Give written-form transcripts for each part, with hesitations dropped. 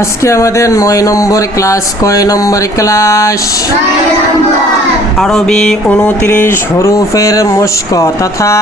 আজকে আমাদের ৯ নম্বর ক্লাস। কয় নম্বর ক্লাস? আরবি ২৯ হরুফের মুশক তথা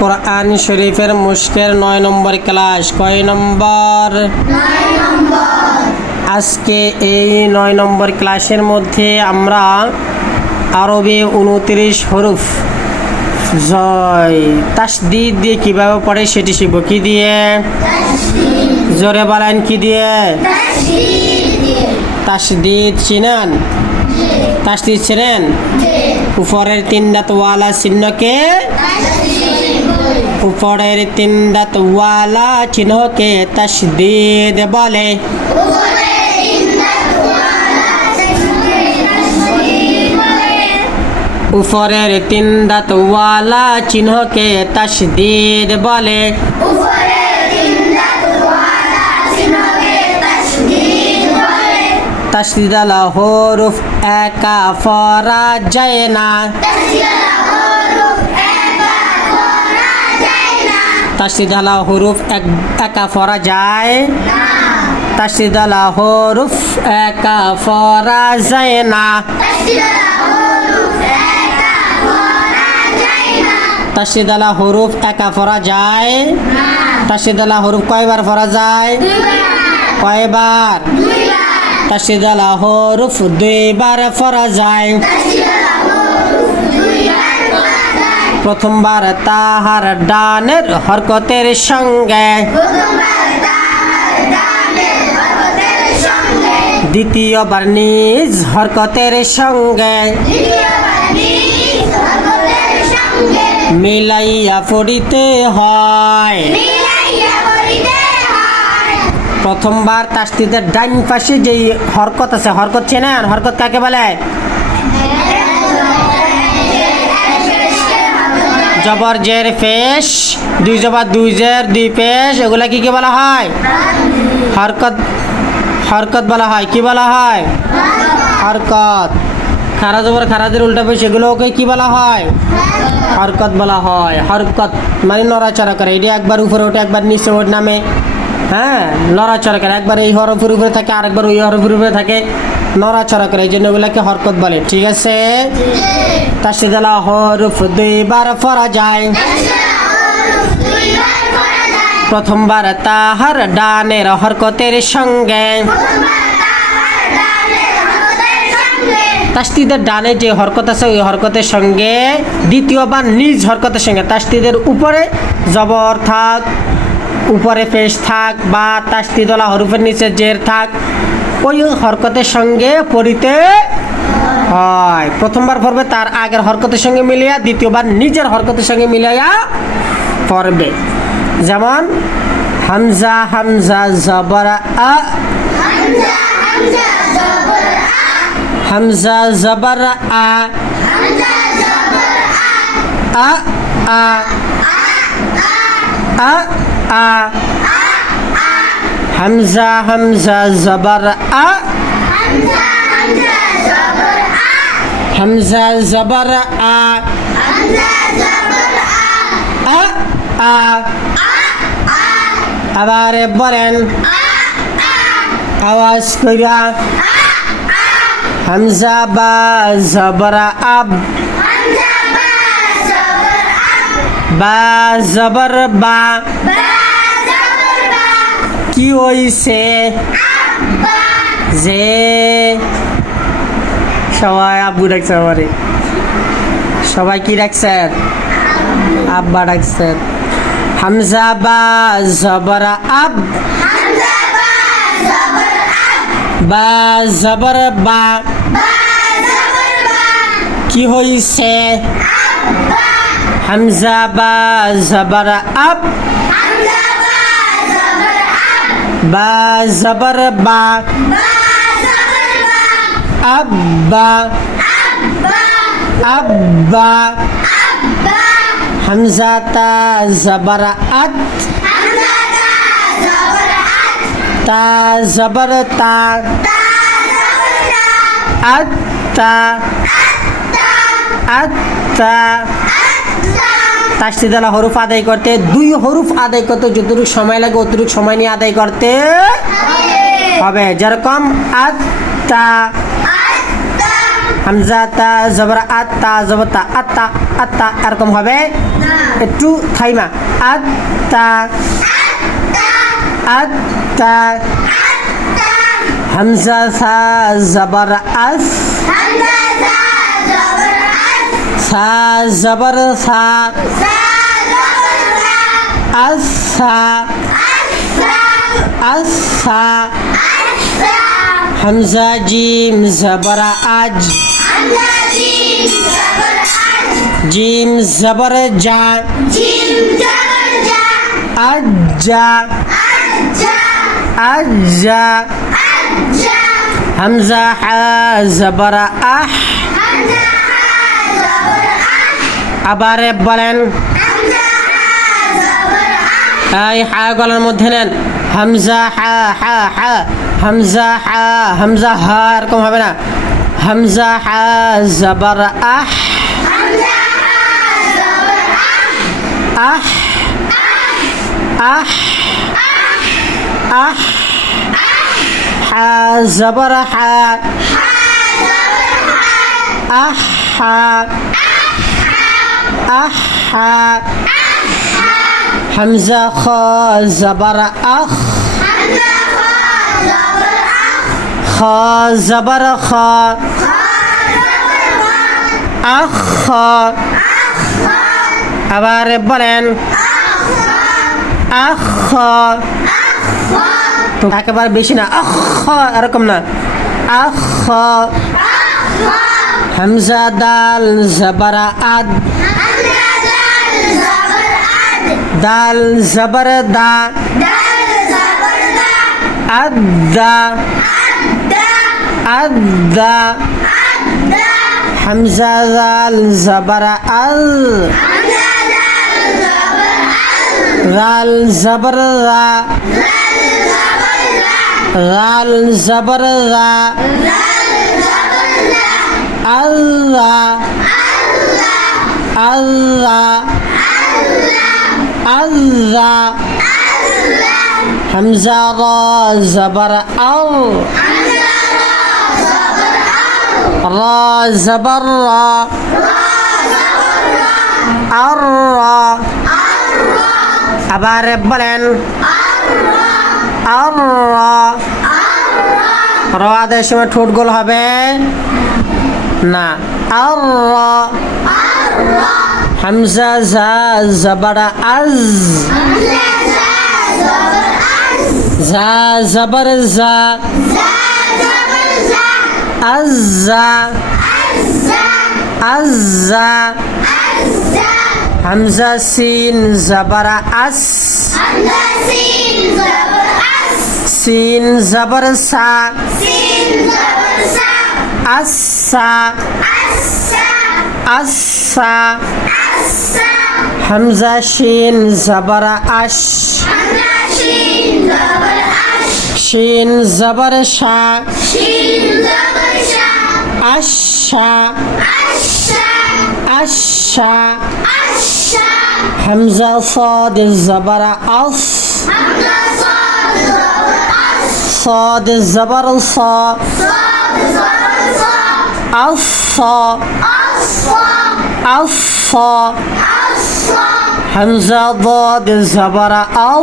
কোরআন শরীফের মুশকের ৯ নম্বর ক্লাস। কয় নম্বর? আজকে এই ৯ নম্বর ক্লাসের মধ্যে আমরা আরবি ২৯ হরুফ তাসদীদ দিয়ে কীভাবে পড়ে সেটি শিখব। কি দিয়ে? জোরে বলেন, কি দিয়ে? তাসদীদ চিনেন? তাসদীদ চিনেন? উপরের ৩ দাঁতওয়ালা চিহ্নকে, উপরের ৩ দাঁতওয়ালা চিহ্নকে তাসদীদ বলে। উপরের ৩ দাঁতওয়ালা চিহ্নকে তাসদীদ বলে। তাসদীদ আলা হরুফ একা পড়া যায় না। তাসদীদ আলা হরুফ একা পড়া যায়। তাসদীদ আলা হরুফ একা পড়া যায় না। তাসদীদ আলা হরুফ একা পড়া যায়। তাসদীদ আলা হরুফ কয়বার পড়া যায়? কয়বার? তাসদীদ আলা হরুফ ২ বার পড়া যায়। প্রথমবার তাহার ডানের হরকতের সঙ্গে, দ্বিতীয়বার নিজ হরকতের সঙ্গে মিলাইয়া পড়িতে হয়। প্রথমবার তাসদীদের ডান পাশে যেই হরকত আছে, হরকত চেনেন? হরকত কাকে বলে? জবর জের পেশ, ২ জবর ২ জের ২ পেশ, এগুলা কি বলা হয়? হরকত। হরকত বলা হয়। কি বলা হয়? হরকত। খারা জবর খারাজের উল্টা পেশ, এগুলোকে কি বলা হয়? হরকত বলা হয়। হরকত মানে নড়াচড়া করে। এটি একবার উপরে ওঠে, একবার নিচে ওঠ নামে। হ্যাঁ, নড়াচড়া করে। একবার এই হরফের উপরে থাকে, আরেকবার ওই হরফের উপরে থাকে, নড়াচড়া করে। এই জন্য ওগুলাকে হরকত বলে। ঠিক আছে? তাসদীদ আলা হরুফ ২ বার পড়া যায়। প্রথমবার তাহার ডানের হরকতের সঙ্গে, তাসদীদের ডানে যে হরকত আছে ওই হরকতের সঙ্গে, দ্বিতীয়বার নিজ হরকতের সঙ্গে। তাসদীদের উপরে জবর থাক, উপরে পেশ থাক, বা তাসদীদ আলা হরফের নিচে জের থাক, ওই হরকতের সঙ্গে পড়িতে হয়। প্রথমবার পড়বে তার আগের হরকতের সঙ্গে মিলিয়া, দ্বিতীয়বার নিজের হরকতের সঙ্গে মিলাইয়া পড়বে। যেমন হামজা হামজা জবর আ, হামজা জবর আ, আ আ আ আ, হামজা হামজা জবর আ, হামজা জবর আ, আ আ। আবার বলেন আওয়াজ কইরা, হামজা বা জবর আব, বা জবর বা, কি হইছে? যে সবাই আব্বু ডাকছে আমারে। সবাই কি ডাকছেন? আব্বা ডাকছেন। হামজা বা জবর আব, বা জবর বা, কি হইছে? হামজা বা জবর আব, বা জবর বা, আব্বা আব্বা। হামজা তা জবর আত, তা জবর তা, আত্তা আত্তা। তাসদীদ আলা হরফ আদায় করতে 2 হরফ আদায় করতে যতটুকু সময় লাগে অতটুকু সময় নিয়ে আদায় করতে হবে যেরকম আত্তা হামজা তা জবর আত্তা জবতা আত্তা আত্তা এরকম হবে একটু থাইমা আত্তা আত্তা হামজা সা জবর আস সা জবর সা আসা আসা হামজা জিম জবর আজ জিম জবর জা আজ্জা আজ্জা হামজা হা জবর আহ আবার বলেন এই হা গলার মধ্যে নেন হামজা হা হা হা হামজা হা হামজা হা এরকম হবে না হামজা হা জবর আহ আহ আহ আহ হা জবর হা আহ হা আহ হা হামজা খ জবর আখ খ জবর খ আখ আবার বলেন আখ তো একেবারে বেশি না আখ এরকম না আখ হামজা দাল জবর আদ দাল জবর দা আদা আদা হামজা দাল জবর আল রাল জবর রা রাল জবর রা আল্লাহ আল্লাহ আল্লাহ হামজা রা জবর আল রা জবর রা আর আবার বলেন আর রাদের সময় ঠোঁট গোল হবে না আর হামজা জা জবর আজ জা জবর জা আজ্জা আজ্জা হামজা সিন জবর আস সিন জবর সা আসা আসা হামজা শিন জবর আশ শিন জবর শা আশা আশা হামজা صاد জবর আস صاد জবর সা আফা আফা হামজা ضاد জবর আও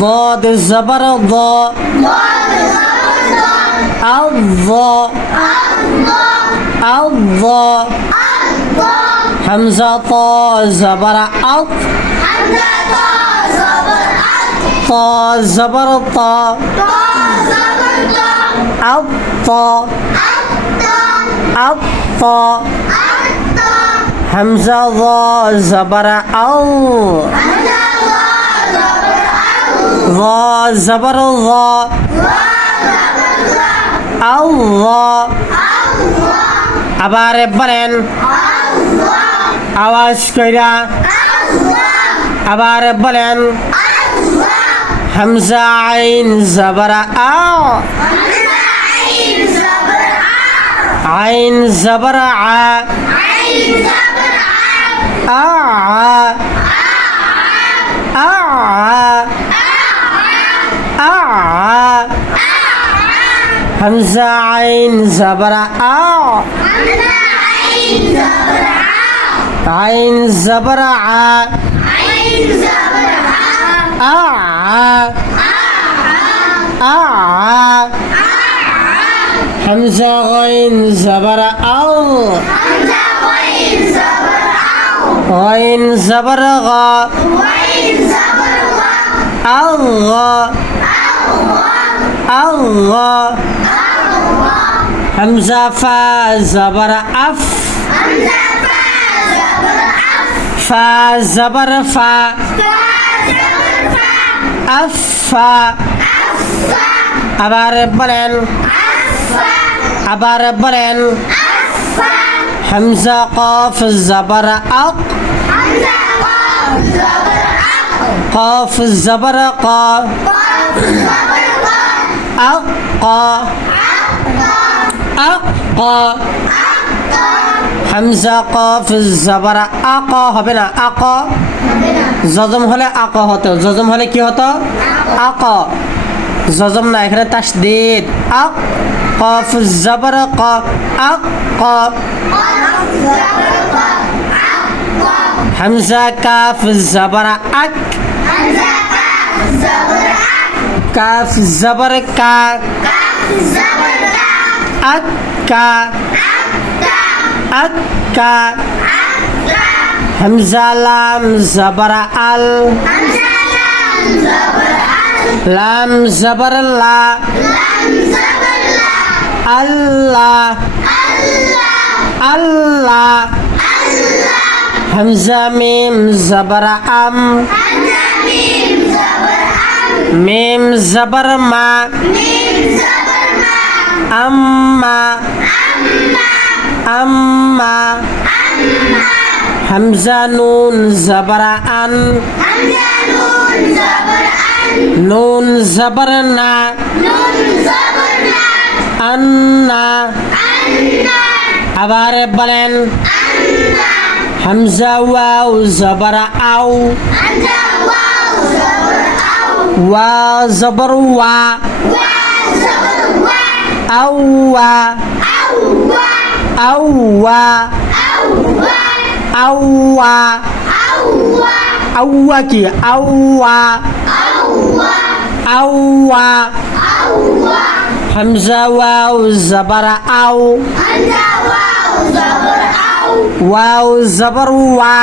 ضاد জবর ضا الضا الضا حمزة طا زبر أط طا زبر طا الطا الطا حمزة ضا زبر أو ضا زبر ضا الله আবার বলেন আওয়াজ কইরা আবার বলেন হামজা আইন জবর আ আইন জবর আ আ আ হামজা আইন জবরা আ আইন জবরা আ আ আ হামজা গাইন জবরা আও গাইন জবরা গা আল্লাহ আল্লাহ হামজা ফা জবরা আফ ফা জবর ফা আফা আবার বলেন আবার বলেন হামজা কফ জবর আক কফ জবর ক আক আক হামজা কফ জবর আক হবে না আক জজম হলে আক হতো জজম হলে কি হতো আক জজম না এখানে তাসদীদ আক কফ জবর ক আক হামজা কাফ জবর আক কাফ জবর কা আক্কা আক্কা হামজা লাম জবর আল লাম জবর লা আল্লাহ আল্লাহ হামজা মিম জবর আম মিম জবর মা আম্মা আম্মা হামজা নুন জবর আন নুন জবর না আন্না আবার বলেন হামজা ওয়াও জবর আও ওয়া জবর ওয়া আওয়া আওয়া আওয়া আওয়া কি আওয়া আওয়া হামজা ওয়াও জবর আও ওয়াও জবর ওয়া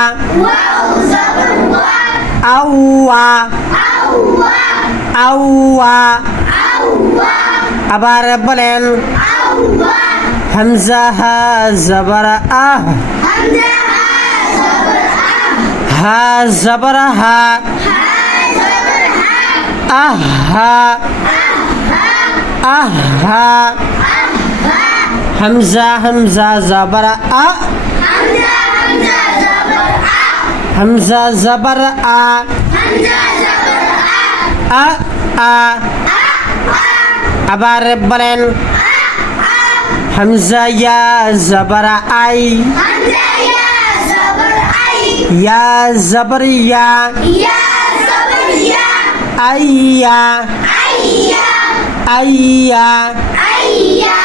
আওয়া আওয়া আবার বলেন হামজা হা জবর আহ হা জবর হা আহা আহা হামজা হামজা জবর আ হামজা জবর আ আ আবার বলেন হামজা ইয়া জবর আই ইয়া জবর ইয়া আইয়া আইয়া